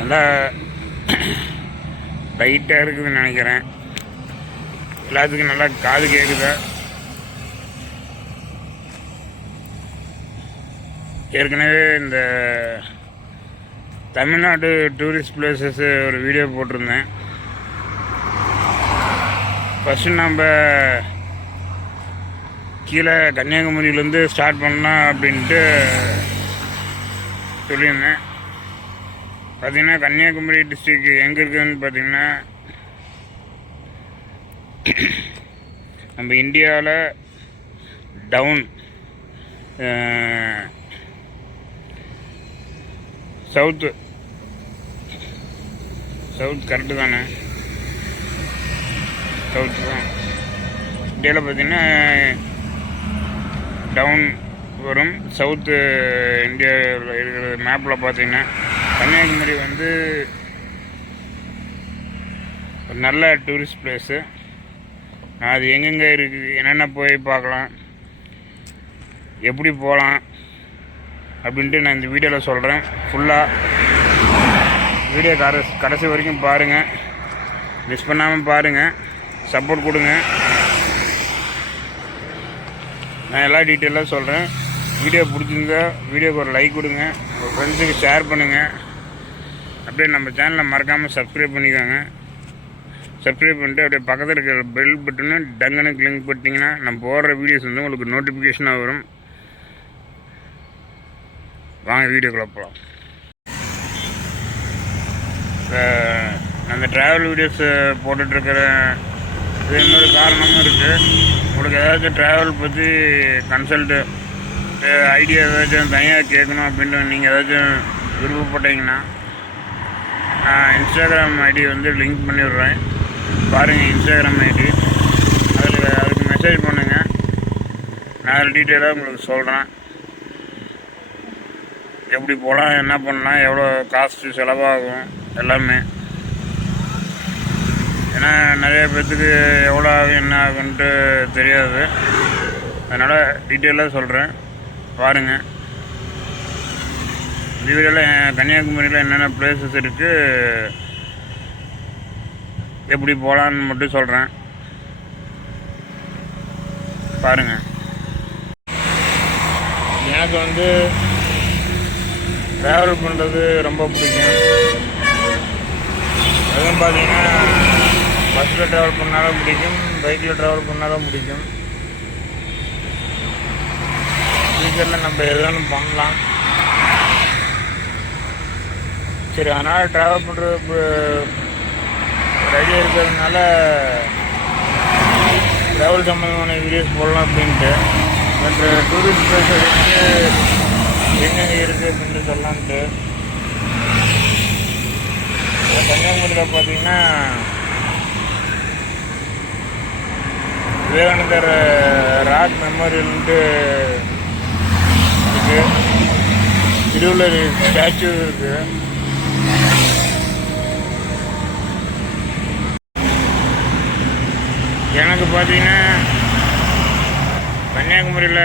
நல்லா டைட்டாக இருக்குதுன்னு நினைக்கிறேன். எல்லாத்துக்கும் நல்லா காது கேட்குதா ஏற்கனவே இந்த தமிழ்நாடு டூரிஸ்ட் பிளேசஸ் ஒரு வீடியோ போட்டிருந்தேன். ஃபஸ்ட்டு நம்ம கீழே கன்னியாகுமரியிலேருந்து ஸ்டார்ட் பண்ணலாம் அப்படின்ட்டு சொல்லியிருந்தேன். பார்த்தீங்கன்னா கன்னியாகுமரி டிஸ்ட்ரிக் எங்கே இருக்குதுன்னு பார்த்தீங்கன்னா நம்ம இந்தியாவில் டவுன் சவுத்து சவுத் கரெக்டு தானே? சவுத் தான். இந்தியாவில் பார்த்தீங்கன்னா டவுன் வரும். சவுத்து இந்தியாவில் இருக்கிற மேப்பில் பார்த்தீங்கன்னா கன்னியாகுமரி வந்து ஒரு நல்ல டூரிஸ்ட் பிளேஸு அது எங்கெங்கே இருக்குது என்னென்ன போய் பார்க்கலாம் எப்படி போகலாம் அப்படின்ட்டு நான் இந்த வீடியோவில் சொல்கிறேன் ஃபுல்லாக வீடியோ கடைசி கடைசி வரைக்கும் பாருங்கள் மிஸ் பண்ணாமல் பாருங்கள் சப்போர்ட் கொடுங்க. நான் எல்லா டீட்டெயிலாக சொல்கிறேன் வீடியோ பிடிச்சிருந்தா வீடியோக்கு ஒரு லைக் கொடுங்க. உங்கள் ஃப்ரெண்ட்ஸுக்கு ஷேர் பண்ணுங்கள் அப்படியே நம்ம சேனலை மறக்காமல் சப்ஸ்கிரைப் பண்ணிக்கோங்க. சப்ஸ்கிரைப் பண்ணிட்டு அப்படியே பக்கத்தில் இருக்கிற பெல் பட்டனு டங்குன்னு கிளிக் பண்ணிட்டீங்கன்னா நம்ம போடுற வீடியோஸ் வந்து உங்களுக்கு நோட்டிஃபிகேஷனாக வரும். வாங்க வீடியோக்குள்ள போகலாம் அந்த ட்ராவல் வீடியோஸ் போட்டுட்ருக்கிற இது இன்னொரு காரணமும் இருக்குது உங்களுக்கு ஏதாச்சும் ட்ராவல் பற்றி கன்சல்ட்டு ஐடியா ஏதாச்சும் தனியாக கேட்கணும் அப்படின்ட்டு நீங்கள் ஏதாச்சும் விருப்பப்பட்டீங்கன்னா இன்ஸ்டாகிராம் ஐடி வந்து லிங்க் பண்ணிவிடுறேன். பாருங்கள் இன்ஸ்டாகிராம் ஐடி அதில் அதுக்கு மெசேஜ் பண்ணுங்கள் நான் அதில் டீட்டெயிலாக உங்களுக்கு சொல்கிறேன் எப்படி போகலாம் என்ன பண்ணலாம் எவ்வளோ காஸ்ட்டு செலவாகும் எல்லாமே. ஏன்னா நிறைய பேர்த்துக்கு எவ்வளோ ஆகும் என்ன ஆகுன்ட்டு தெரியாது. அதனால் டீட்டெயிலாக சொல்கிறேன் பாருங்கள் இதுவரையில் கன்னியாகுமரியில் என்னென்ன பிளேசஸ் இருக்குது எப்படி போகலான்னு மட்டும் சொல்கிறேன் பாருங்கள் எனக்கு வந்து ட்ராவல் பண்ணுறது ரொம்ப பிடிக்கும். அதுவும் பார்த்தீங்கன்னா பஸ்ஸில் ட்ராவல் பண்ணாலும் பிடிக்கும் பைக்கில் ட்ராவல் பண்ணாலும் பிடிக்கும். ஃப்யூச்சரில் நம்ம எதுவும் பண்ணலாம். சரி அதனால் ட்ராவல் பண்ணுறது ரெடி இருக்கிறதுனால ட்ராவல் சம்மந்தமான வீடியோஸ் போடலாம் அப்படின்ட்டு. பட் டூரிஸ்ட் பிளேஸ் வந்து எங்கெங்கே இருக்குது அப்படின்னு சொல்லலான்ட்டு. இப்போ கன்னியாகுமரியில் பார்த்தீங்கன்னா விவேகானந்தர் ராக் மெமோரியல்ட்டு இருக்குது திருவள்ளுவர் ஸ்டாச்சு இருக்குது எனக்கு பார்த்தீங்கன்னா கன்னியாகுமரியில்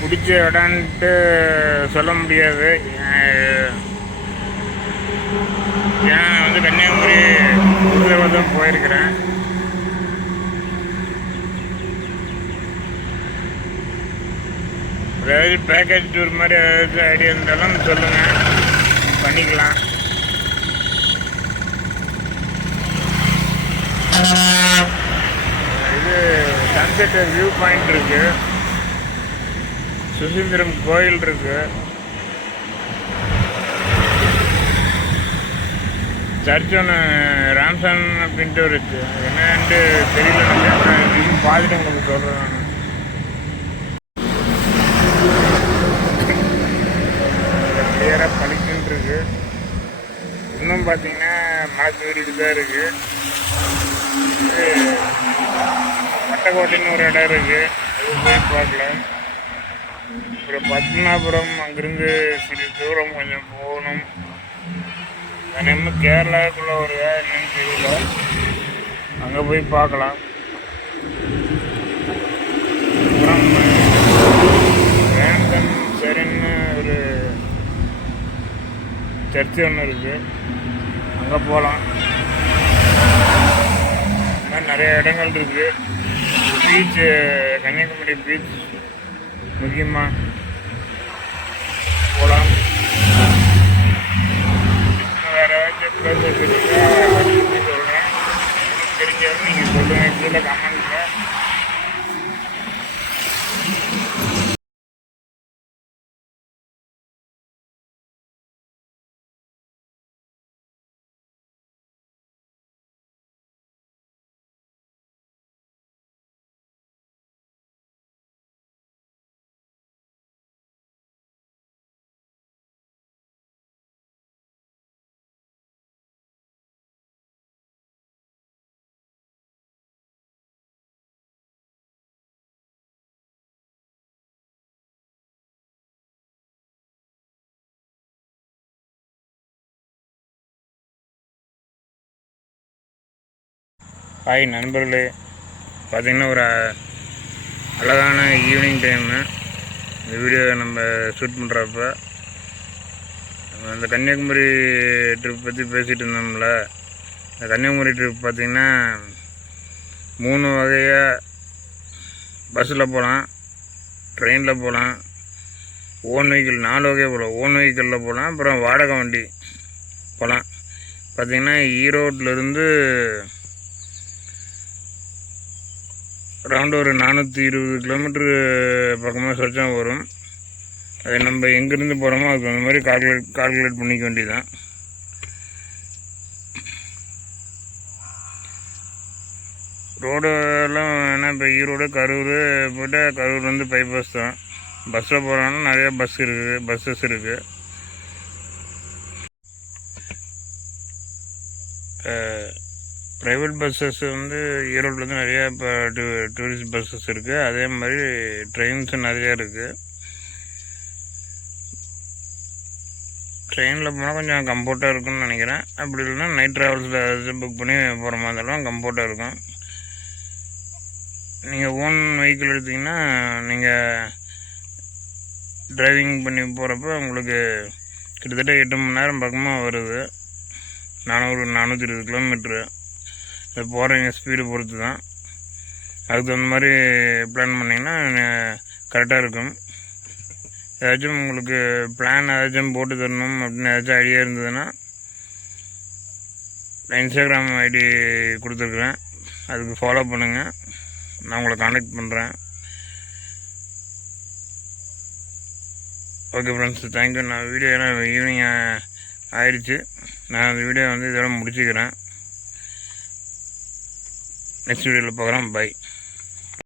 பிடிச்ச இடம்ன்ட்டு சொல்ல முடியாது. ஏன்னா நான் வந்து கன்னியாகுமரி ஒரு தான் போயிருக்கிறேன். ஏதாவது பேக்கேஜ் டூர் மாதிரி ஏதாவது ஐடியா இருந்தாலும் சொல்லுங்கள் பண்ணிக்கலாம் இது சன்செட் வியூ பாயிண்ட் இருக்கு. சுசீந்திரம் கோயில் இருக்கு. சர்ச் ஒன்று ராம்சன் அப்படின்ட்டு ஒரு இருக்கு என்னன்ட்டு தெரியல நான் பார்த்துட்டு உங்களுக்கு சொல்கிறேன் நான். கிளியராக பளிச்சுன்னு இருக்கு. இன்னும் பார்த்தீங்கன்னா மழை தூரிட்டு தான் இருக்குது வட்டக்கோட்டைன்னு ஒரு இடம் இருக்குது அது போய் பார்க்கலாம் அப்புறம் பத்மநாபுரம் அங்கிருந்து சிறு தூரம் கொஞ்சம் போகணும். அது நம்ம கேரளாவுக்குள்ள ஒரு என்னன்னு தெரியல. அங்கே போய் பார்க்கலாம். அப்புறம் வேந்தன் சரின்னு ஒரு சர்ச்சு ஒன்று இருக்குது அங்கே போகலாம் இந்த மாதிரி நிறைய இடங்கள் இருக்குது பீச்சு கன்னியாகுமரி பீச் முக்கியமாக போகலாம் வேறு ஏதாச்சும் ப்ளேசஸ் இருக்கா சொல்கிறேன் தெரிஞ்சவங்க நீங்கள் சொல்லுங்கள் கீழே கமெண்ட் ஹாய் நண்பர்களே. பார்த்திங்கன்னா ஒரு அழகான ஈவினிங் டைமு இந்த வீடியோ நம்ம ஷூட் பண்ணுறப்ப அந்த கன்னியாகுமரி ட்ரிப் பற்றி பேசிகிட்டு இருந்தோம்ல. இந்த கன்னியாகுமரி ட்ரிப் பார்த்திங்கன்னா மூணு வகையாக பஸ்ஸில் போகலாம் ட்ரெயினில் போகலாம் ஓன் வெஹிக்கிள் நாலு வகையாக போகலாம். ஓன் வெஹிக்கிளில் போகலாம் அப்புறம் வாடகை வண்டி போகலாம். பார்த்திங்கன்னா ஈரோட்டிலேருந்து அரௌண்ட் ஒரு நானூற்றி இருபது கிலோமீட்ரு பக்கமாக சொச்சா வரும். அது நம்ம எங்கேருந்து போகிறோமோ அதுக்கு அந்த மாதிரி கால்குலேட் கால்குலேட் பண்ணிக்க வேண்டியதுதான். ரோடெல்லாம் வேணால் இப்போ ஈரோடு கரூர் போய்ட்டு கரூர் வந்து பைபாஸ் தான். பஸ்ஸில் போகிறோன்னா நிறையா பஸ் இருக்குது பஸ்ஸஸ் இருக்குது ப்ரைவேட் பஸ்ஸஸ் வந்து ஈரோட்லேருந்து நிறையா இப்போ டூ டூரிஸ்ட் பஸ்ஸஸ் இருக்குது அதே மாதிரி ட்ரெயின்ஸும் நிறையா இருக்குது ட்ரெயினில் போனால் கொஞ்சம் கம்ஃபர்ட்டாக இருக்கும்னு நினைக்கிறேன். அப்படி இல்லைன்னா நைட் ட்ராவல்ஸில் புக் பண்ணி போகிற மாதிரி இருந்தாலும் கம்ஃபர்ட்டாக இருக்கும். நீங்கள் ஓன் வெஹிக்கிள் எடுத்திங்கன்னா நீங்கள் டிரைவிங் பண்ணி போகிறப்ப உங்களுக்கு கிட்டத்தட்ட எட்டு மணி நேரம் பக்கமாக வருது. நானூறு நானூற்றி இருபது கிலோமீட்ரு போகிறவங்க ஸ்பீடு பொறுத்து தான் அதுக்கு தகுந்த மாதிரி பிளான் பண்ணிங்கன்னா கரெக்டாக இருக்கும். ஏதாச்சும் உங்களுக்கு பிளான் ஏதாச்சும் போட்டு தரணும் அப்படின்னு ஏதாச்சும் ஐடியா இருந்ததுன்னா நான் இன்ஸ்டாகிராம் ஐடி கொடுத்துருக்குறேன். அதுக்கு ஃபாலோ பண்ணுங்கள் நான் உங்களை காண்டாக்ட் பண்ணுறேன் ஓகே ஃப்ரெண்ட்ஸ் தேங்க்யூ நான் வீடியோ ஏன்னா ஈவினிங் ஆயிடுச்சு. நான் அந்த வீடியோ வந்து இதோட முடிச்சுக்கிறேன். நெக்ஸ்ட் வீடியோவில் பார்க்குறேன் பை